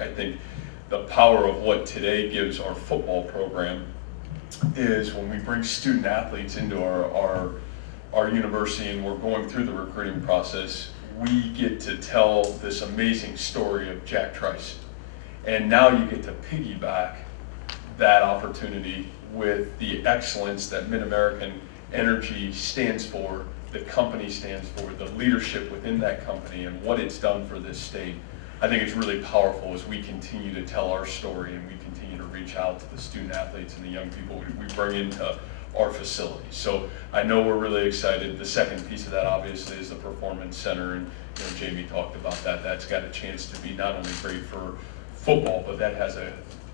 I think the power of what today gives our football program is when we bring student athletes into our university and we're going through the recruiting process, we get to tell this amazing story of Jack Trice. And now you get to piggyback that opportunity with the excellence that Mid-American Energy stands for, the company stands for, the leadership within that company and what it's done for this state. I think it's really powerful as we continue to tell our story and we continue to reach out to the student athletes and the young people we bring into our facilities. So I know we're really excited. The second piece of that obviously is the Performance Center, and Jamie talked about that. That's got a chance to be not only great for football, but that has an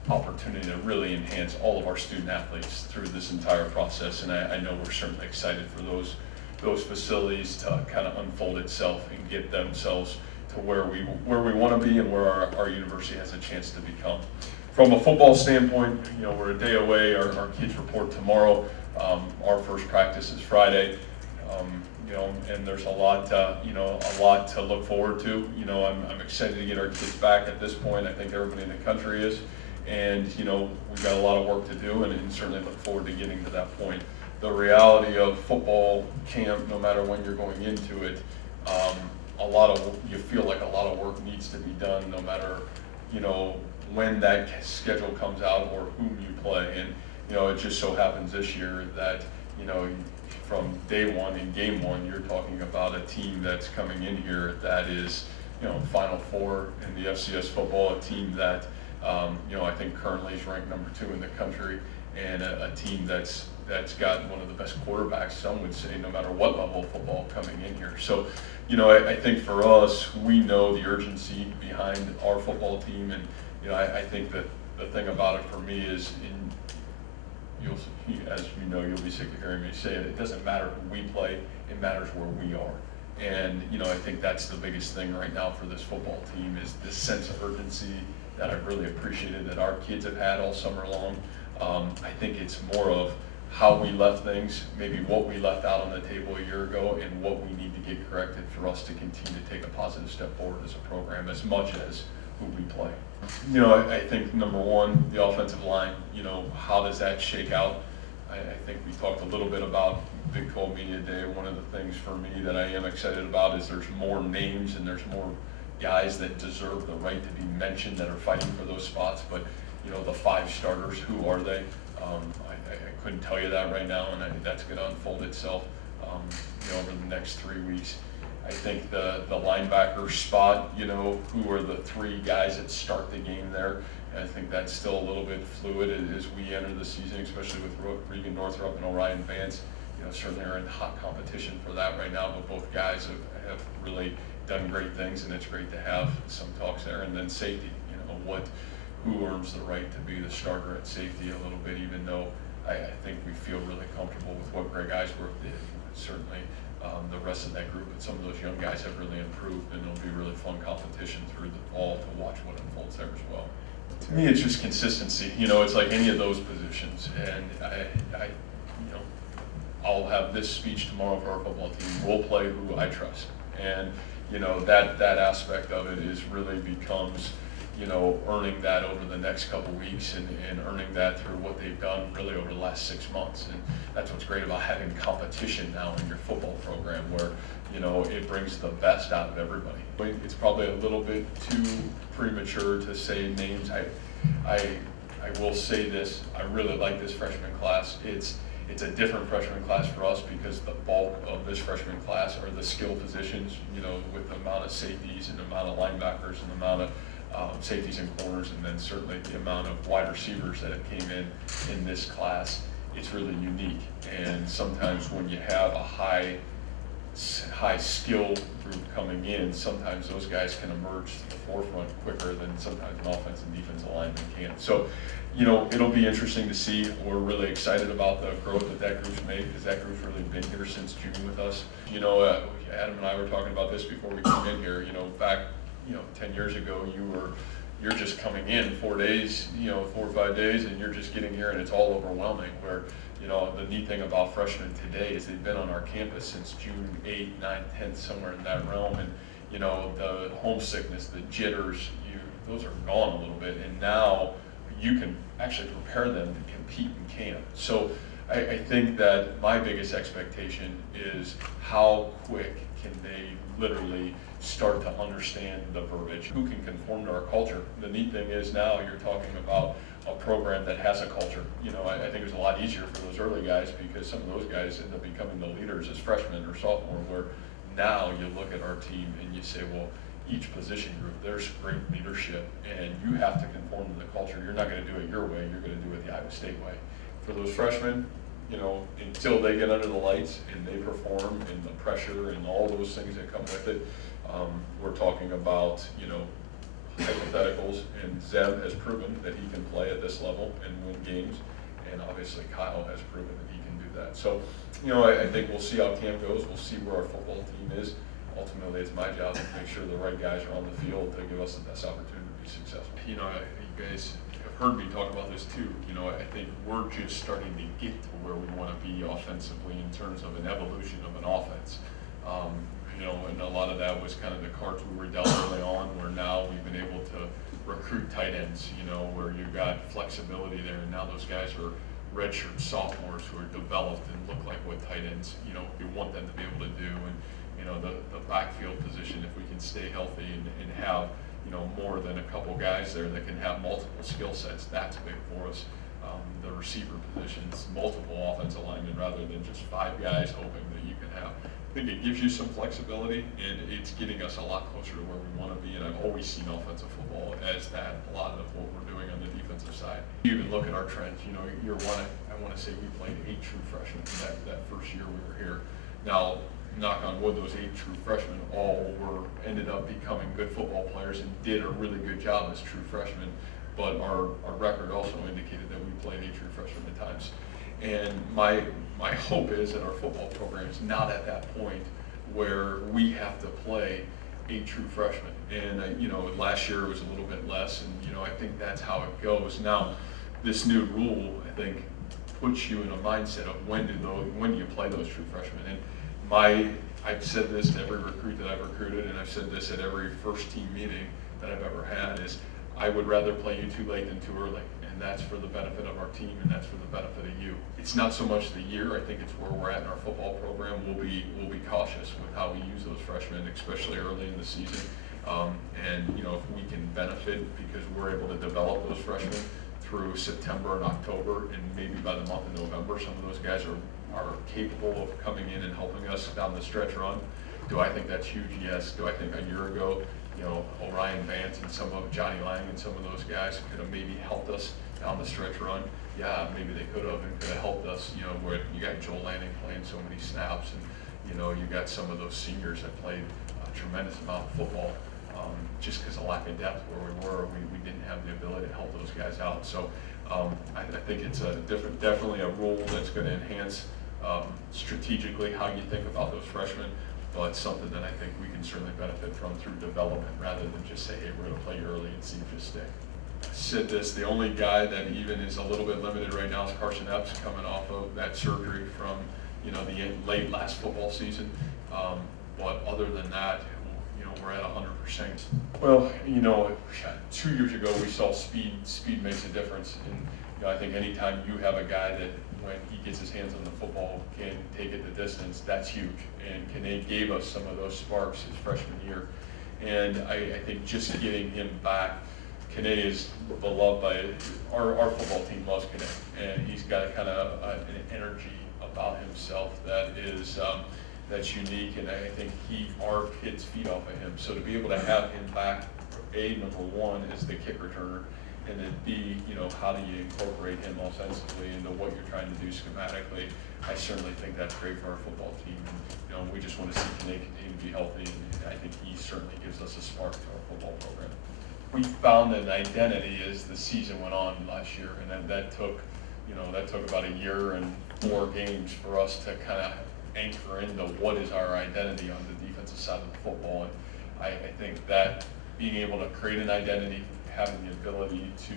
opportunity to really enhance all of our student athletes through this entire process. And I know we're certainly excited for those facilities to kind of unfold itself and get themselves to where we want to be and where our university has a chance to become. From a football standpoint, we're a day away. Our kids report tomorrow. Our first practice is Friday. And there's a lot to look forward to. I'm excited to get our kids back at this point. I think everybody in the country is. And, we've got a lot of work to do and certainly look forward to getting to that point. The reality of football camp, no matter when you're going into it, you feel like a lot of work needs to be done no matter, when that schedule comes out or whom you play. And, it just so happens this year that, from day one in game one, you're talking about a team that's coming in here that is, Final Four in the FCS football, a team that, I think currently is ranked number 2 in the country, and a team that's got one of the best quarterbacks, some would say, no matter what level of football coming in here. So, I think for us, we know the urgency behind our football team, and, I think that the thing about it for me is, as you'll be sick of hearing me say it, it doesn't matter who we play, it matters where we are. And, I think that's the biggest thing right now for this football team is this sense of urgency that I've really appreciated that our kids have had all summer long. I think it's more of how we left things, maybe what we left out on the table a year ago and what we need to get corrected for us to continue to take a positive step forward as a program as much as who we play. I think number one, the offensive line, how does that shake out? I think we talked a little bit about Big 12 Media Day. One of the things for me that I am excited about is there's more names and there's more guys that deserve the right to be mentioned that are fighting for those spots. But, the 5 starters, who are they? I couldn't tell you that right now, and I think that's going to unfold itself, over the next 3 weeks. I think the linebacker spot, who are the 3 guys that start the game there. And I think that's still a little bit fluid as we enter the season, especially with Regan Northrup and Orion Vance. Certainly are in hot competition for that right now, but both guys have really done great things, and it's great to have some talks there. And then safety, who earns the right to be the starter at safety a little bit, even though I think we feel really comfortable with what Greg Eisworth did. Certainly the rest of that group and some of those young guys have really improved, and it'll be really fun competition through the fall to watch what unfolds there as well. To me, it's just consistency. It's like any of those positions, and I'll have this speech tomorrow for our football team. We'll play who I trust, and that aspect of it is really becomes earning that over the next couple weeks and earning that through what they've done really over the last 6 months. And that's what's great about having competition now in your football program, where it brings the best out of everybody. It's probably a little bit too premature to say names. I will say this, I really like this freshman class. It's a different freshman class for us because the bulk of this freshman class are the skill positions, with the amount of safeties and the amount of linebackers and the amount of safeties and corners, and then certainly the amount of wide receivers that came in this class. It's really unique, and sometimes when you have a high skill group coming in, sometimes those guys can emerge to the forefront quicker than sometimes an offense and defensive lineman can. So, it'll be interesting to see. We're really excited about the growth that group's made, because that group's really been here since June with us. Adam and I were talking about this before we came in here. Back 10 years ago, you're just coming in 4 days, 4 or 5 days, and you're just getting here and it's all overwhelming. Where, the neat thing about freshmen today is they've been on our campus since June 8th, 9th, 10th, somewhere in that realm. And, the homesickness, the jitters, those are gone a little bit, and now you can actually prepare them to compete in camp. So I think that my biggest expectation is how quick can they literally start to understand the verbiage, who can conform to our culture. The neat thing is now you're talking about a program that has a culture. You know, I think it was a lot easier for those early guys because some of those guys end up becoming the leaders as freshmen or sophomore, where now you look at our team and you say, well, each position group, there's great leadership, and you have to conform to the culture. You're not going to do it your way, you're going to do it the Iowa State way. For those freshmen, you know, until they get under the lights and they perform, and the pressure and all those things that come with it, we're talking about, you know, hypotheticals, and Zeb has proven that he can play at this level and win games, and obviously Kyle has proven that he can do that. So, you know, I think we'll see how camp goes. We'll see where our football team is. Ultimately, it's my job to make sure the right guys are on the field to give us the best opportunity to be successful. You know, you guys have heard me talk about this too. You know, I think we're just starting to get to where we want to be offensively in terms of an evolution of an offense. You know, and a lot of that was kind of the cards we were dealt early on, where now we've been able to recruit tight ends, you know, where you've got flexibility there, and now those guys are redshirt sophomores who are developed and look like what tight ends, you know, we want them to be able to do. And, you know, the backfield position, if we can stay healthy and have, you know, more than a couple guys there that can have multiple skill sets, that's big for us. The receiver positions, multiple offensive linemen rather than just 5 guys hoping that you can have. I think it gives you some flexibility, and it's getting us a lot closer to where we want to be, and I've always seen offensive football as that, a lot of what we're doing on the defensive side. You even look at our trends, you know, year one, I want to say we played 8 true freshmen that first year we were here. Now, knock on wood, those 8 true freshmen all ended up becoming good football players and did a really good job as true freshmen, but our record also indicated that we played 8 true freshmen at times. And my hope is that our football program is not at that point where we have to play 8 true freshmen. And you know, last year it was a little bit less, and you know, I think that's how it goes. Now, this new rule, I think, puts you in a mindset of when do you play those true freshmen. And I've said this to every recruit that I've recruited, and I've said this at every first team meeting that I've ever had, is I would rather play you too late than too early. And that's for the benefit of our team, and that's for the benefit of you. It's not so much the year. I think it's where we're at in our football program. We'll be cautious with how we use those freshmen, especially early in the season. And you know, if we can benefit because we're able to develop those freshmen through September and October, and maybe by the month of November, some of those guys are capable of coming in and helping us down the stretch run. Do I think that's huge? Yes. Do I think a year ago, you know, Orion Vance and some of Johnny Lang and some of those guys could have maybe helped us down the stretch run? Yeah, maybe they could have, and could have helped us, you know, where you got Joel Lanning playing so many snaps, and you know, you got some of those seniors that played a tremendous amount of football. Just because of lack of depth where we were, we didn't have the ability to help those guys out. So I think it's definitely a rule that's going to enhance strategically how you think about those freshmen, but something that I think we can certainly benefit from through development rather than just say, hey, we're going to play you early and see if you stick. I said this, the only guy that even is a little bit limited right now is Carson Epps, coming off of that surgery from, you know, the late last football season. But other than that, you know, we're at 100%. Well, you know, 2 years ago we saw speed makes a difference, and you know, I think anytime you have a guy that when he gets his hands on the football can take it the distance, that's huge. And Kane gave us some of those sparks his freshman year, and I think just getting him back. Kane is beloved by our football team, loves Kane, and he's got a kind of an energy about himself that is that's unique, and I think our kids feed off of him. So to be able to have him back, number one is the kick returner, and then B, you know, how do you incorporate him offensively into what you're trying to do schematically? I certainly think that's great for our football team. And, you know, we just want to see Kane continue to be healthy, and I think he certainly gives us a spark to our football program. We found an identity as the season went on last year, and then that took about a year and 4 games for us to kind of anchor into what is our identity on the defensive side of the football. And I think that being able to create an identity, having the ability to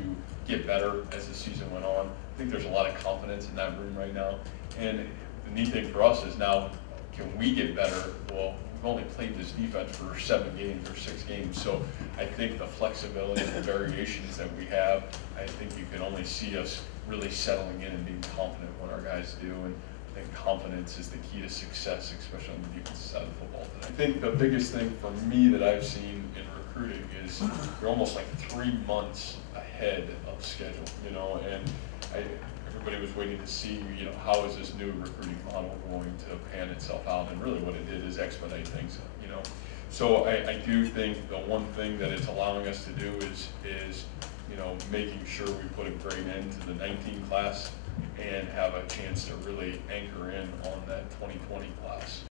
get better as the season went on, I think there's a lot of confidence in that room right now. And the neat thing for us is now, can we get better? Well, we've only played this defense for 7 games or 6 games. So I think the flexibility and the variations that we have, I think you can only see us really settling in and being confident what our guys do. And I think confidence is the key to success, especially on the defensive side of football today. I think the biggest thing for me that I've seen in recruiting is we're almost like 3 months ahead of schedule, you know, and everybody was waiting to see, you know, how is this new recruiting model going to pan itself out, and really what it did is expedite things, you know. So I do think the one thing that it's allowing us to do is you know, making sure we put a great end to the 19 class and have a chance to really anchor in on that 2020 class.